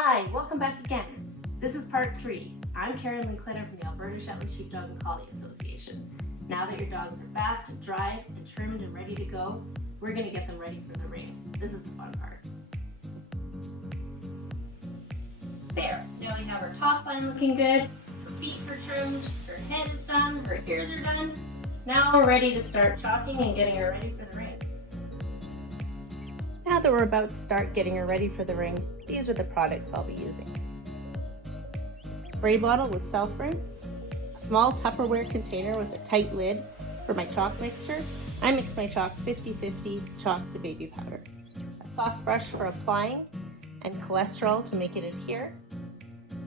Hi, welcome back again. This is part 3. I'm Karen Linkletter from the Alberta Sheltie Sheepdog and Collie Association. Now that your dogs are bathed and dried and trimmed and ready to go, we're going to get them ready for the ring. This is the fun part. There, now we have our top line looking good, her feet are trimmed, her head is done, her ears are done. Now we're ready to start chalking and getting her ready for the ring. Now that we're about to start getting her ready for the ring, these are the products I'll be using. Spray bottle with self-rinse, a small Tupperware container with a tight lid for my chalk mixture. I mix my chalk 50-50 chalk to baby powder. A soft brush for applying and cholesterol to make it adhere.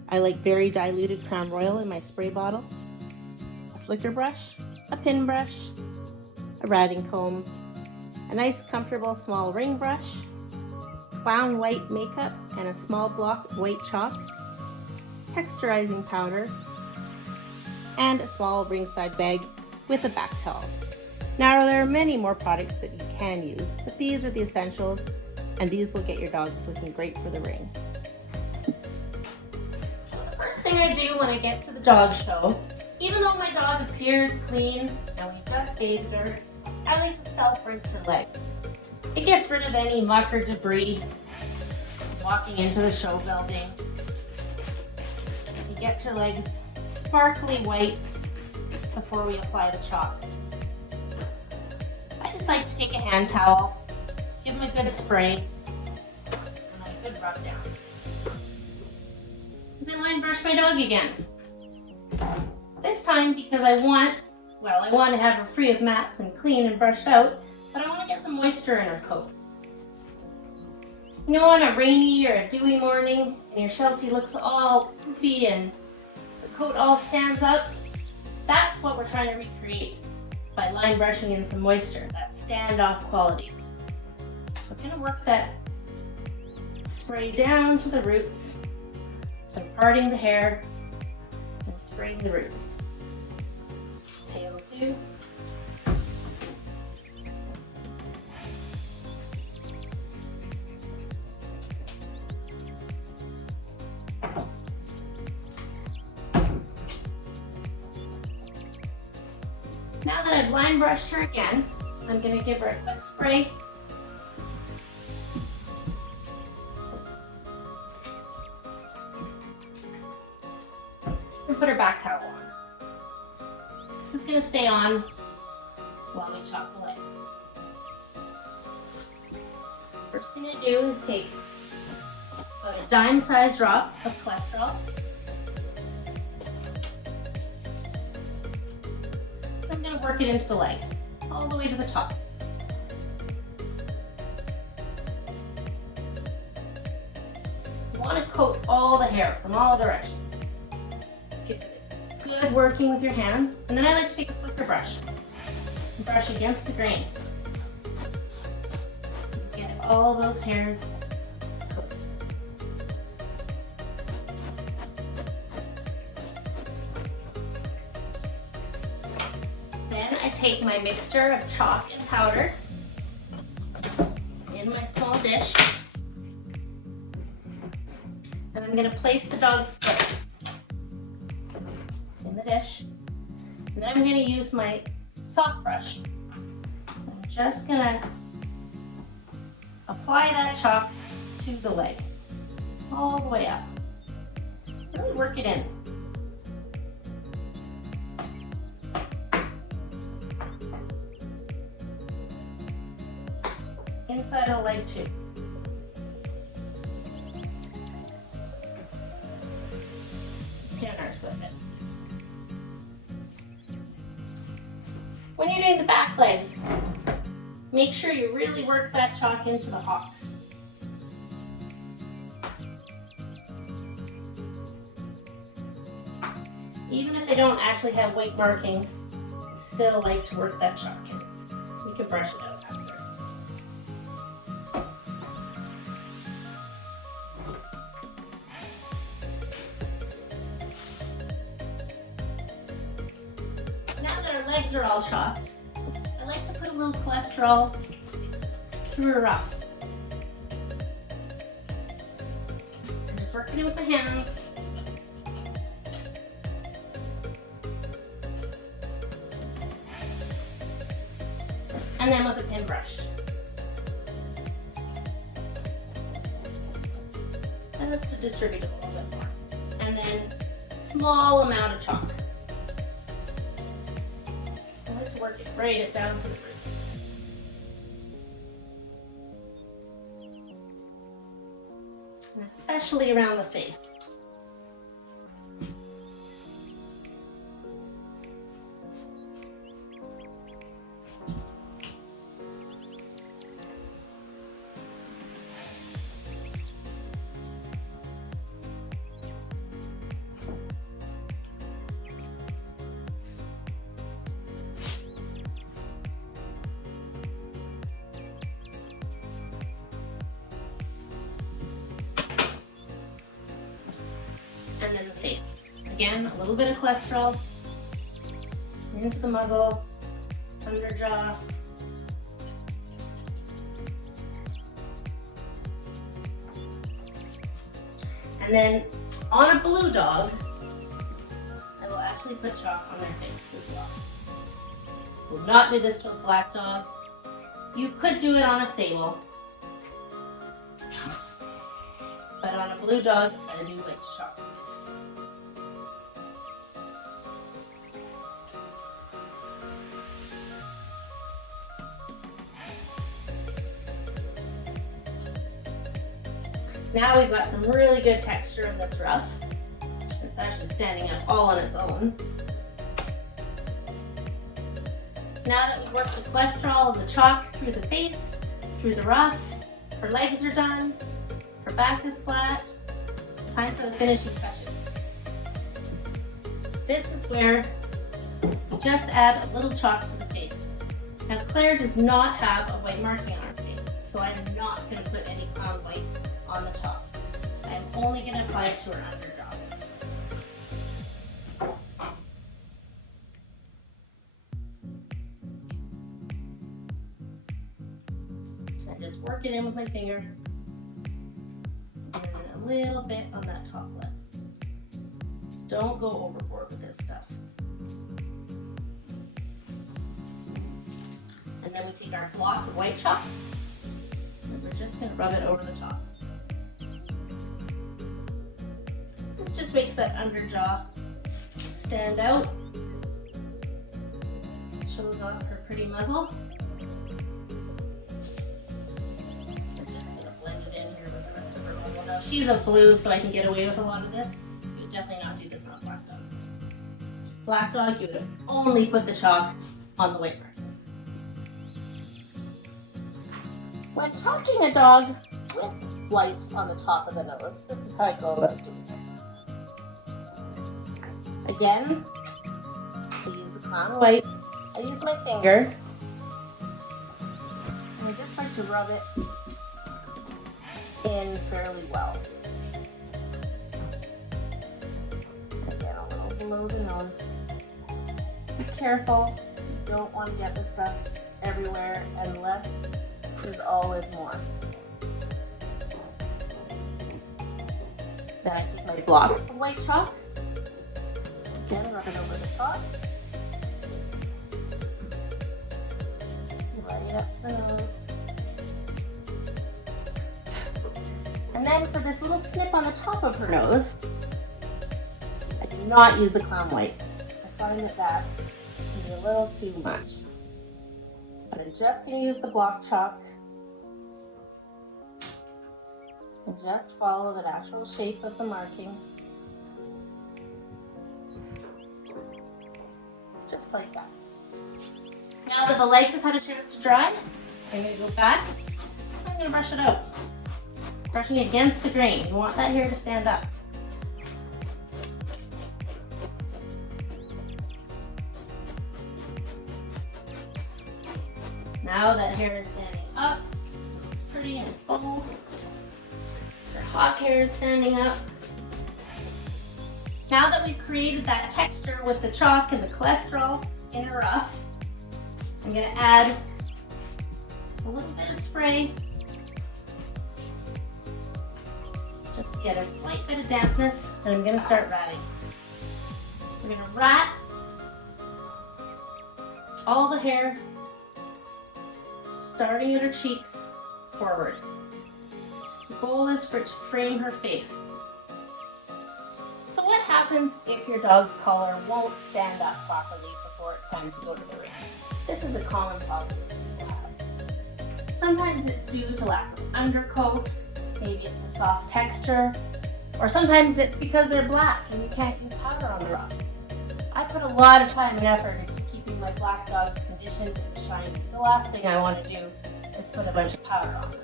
I like very diluted Crown Royal in my spray bottle. A slicker brush, a pin brush, a ratting comb, a nice comfortable small ring brush, clown white makeup and a small block of white chalk, texturizing powder, and a small ringside bag with a back towel. Now there are many more products that you can use, but these are the essentials, and these will get your dogs looking great for the ring. So the first thing I do when I get to the dog show, even though my dog appears clean and we just bathed her, I like to self-rinse her legs. It gets rid of any muck or debris walking into the show building. It gets her legs sparkly white before we apply the chalk. I just like to take a hand towel, give them a good spray, and a good rub down. Then line brush my dog again. This time, because I want to have her free of mats and clean and brushed out, but I want to get some moisture in her coat. You know, on a rainy or a dewy morning, and your Sheltie looks all poofy and the coat all stands up, that's what we're trying to recreate by line brushing in some moisture, that standoff quality. So we're going to work that spray down to the roots. So I'm parting the hair and spraying the roots. Tail too. Now that I've line brushed her again, I'm going to give her a quick spray. And put her back towel on. This is going to stay on while we chop the legs. First thing I do is take about a dime-sized drop of cholesterol. I'm going to work it into the leg, all the way to the top. You want to coat all the hair from all directions. So give it a good working with your hands, and then I like to take a slicker brush and brush against the grain. So you get all those hairs coated. Then I take my mixture of chalk and powder in my small dish, and I'm going to place the dog's foot in the dish, and then I'm going to use my soft brush. I'm just going to apply that chalk to the leg, all the way up. Really work it in. Inside of the leg too. Generous with it. When you're doing the back legs, make sure you really work that chalk into the hocks. Even if they don't actually have white markings, I still like to work that chalk in. You can brush it out after. Legs are all chopped. I like to put a little cholesterol through a ruff. just working it with my hands. And then with a pin brush. And just to distribute it a little bit more. And then small amount of chalk. I like to work it right down to the roots. And especially around the face. And then the face. Again, a little bit of cholesterol into the muzzle, under jaw. And then on a blue dog, I will actually put chalk on their face as well. Will not do this to a black dog. You could do it on a sable. But on a blue dog, I do like to chalk the face. Now we've got some really good texture in this ruff. It's actually standing up all on its own. Now that we've worked the cholesterol and the chalk through the face, through the ruff, her legs are done, her back is flat, it's time for the finishing touches. This is where we just add a little chalk to the face. Now Claire does not have a white marking on her face, so I'm not going to put any clown white on the top. I am only going to apply it to her underjaw. I just work it in with my finger. And a little bit on that top lip. Don't go overboard with this stuff. And then we take our block of white chalk and we're just going to rub it over the top. This just makes that underjaw stand out. Shows off her pretty muzzle. I'm just going to blend it in here with the rest of her muzzle. Now she's a blue, so I can get away with a lot of this. You would definitely not do this on a black dog. Black dog, you would only put the chalk on the white markings. When chalking a dog with white on the top of the nose, this is how I go about doing it. Again, I use the clown white. I use my finger. And I just like to rub it in fairly well. Again, a little below the nose. Be careful. You don't want to get this stuff everywhere, and less is always more. Then I take my block of white chalk. Again, rub it over the top. Right up to the nose. And then for this little snip on the top of her nose, I do not use the clown white. I find that can be a little too much. But I'm just going to use the block chalk and just follow the natural shape of the marking. Just like that. Now that the legs have had a chance to dry, I'm going to go back. I'm going to brush it out. Brushing against the grain. You want that hair to stand up. Now that hair is standing up, it's pretty and full. Her hawk hair is standing up. Now that we've created that texture with the chalk and the cholesterol in her ruff, I'm going to add a little bit of spray Just get a slight bit of dampness, and I'm going to start ratting. We're going to rat all the hair starting at her cheeks forward. The goal is for it to frame her face. So what happens if your dog's collar won't stand up properly before it's time to go to the ring? This is a common problem that people have. Sometimes it's due to lack of undercoat, maybe it's a soft texture, or sometimes it's because they're black and you can't use powder on the ruff. I put a lot of time and effort into keeping my black dogs conditioned and shiny. The last thing I want to do is put a bunch of powder on them.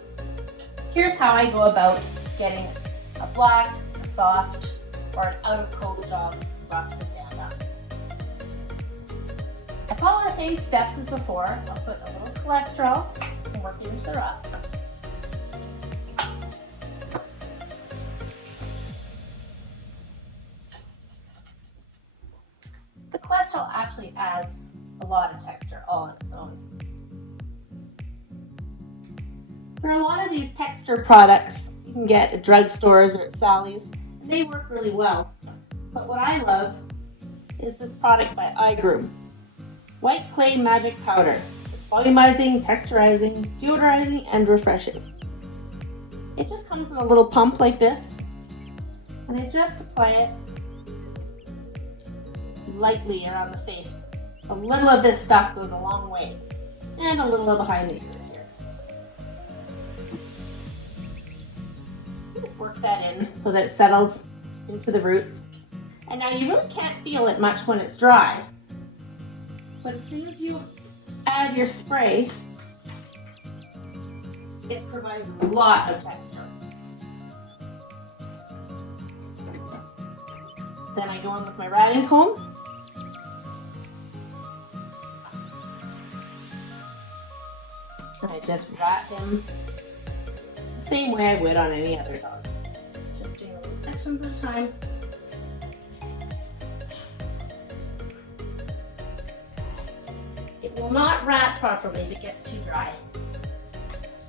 Here's how I go about getting a black, a soft, or an out-of-coat dog's ruff to stand up. I follow the same steps as before. I'll put a little cholesterol and work it into the ruff. The cholesterol actually adds a lot of texture all on its own. There are a lot of these texture products you can get at drugstores or at Sally's. They work really well. But what I love is this product by iGroom. White Clay Magic Powder. It's volumizing, texturizing, deodorizing, and refreshing. It just comes in a little pump like this. And I just apply it lightly around the face. A little of this stuff goes a long way. And a little of behind the ears here. Just work that in so that it settles into the roots. And now you really can't feel it much when it's dry. But as soon as you add your spray, it provides a lot of texture. Then I go in with my ratting comb. And I just rat him the same way I would on any other dog. Just doing little sections at a time. It will not rat properly if it gets too dry.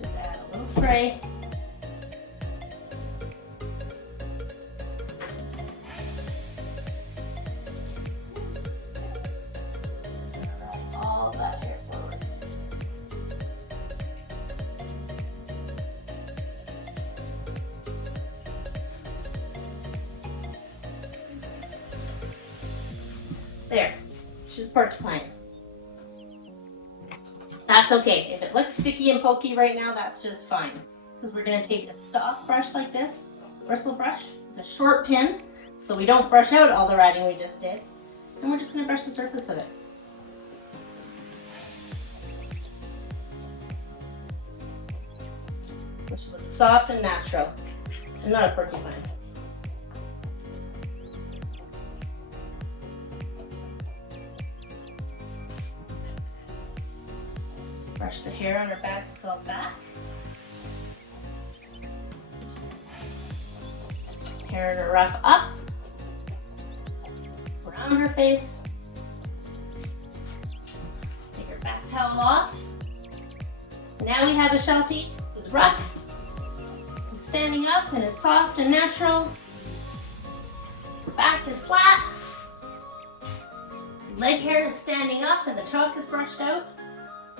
Just add a little spray. Rat all that hair forward. There, she's a porcupine. That's okay. If it looks sticky and pokey right now, that's just fine. Because we're going to take a soft brush like this, bristle brush, with a short pin, so we don't brush out all the ratting we just did. And we're just going to brush the surface of it. So she looks soft and natural, and not a porcupine. Brush the hair on her back skull back. Hair in her ruff up. Around her face. Take her back towel off. Now we have a Sheltie who's rough, standing up and is soft and natural. Her back is flat. Her leg hair is standing up and the chalk is brushed out.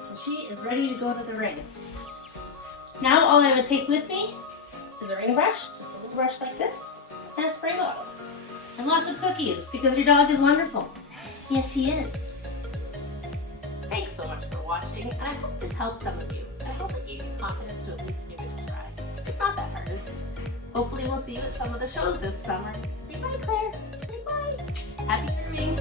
And she is ready to go to the ring. Now all I would take with me is a ring brush, just a little brush like this, and a spray bottle. And lots of cookies, because your dog is wonderful. Yes, she is. Thanks so much for watching, and I hope this helped some of you. I hope it gave you confidence to at least give it a try. It's not that hard, is it? Hopefully we'll see you at some of the shows this summer. Say bye, Claire. Say bye. Happy grooming.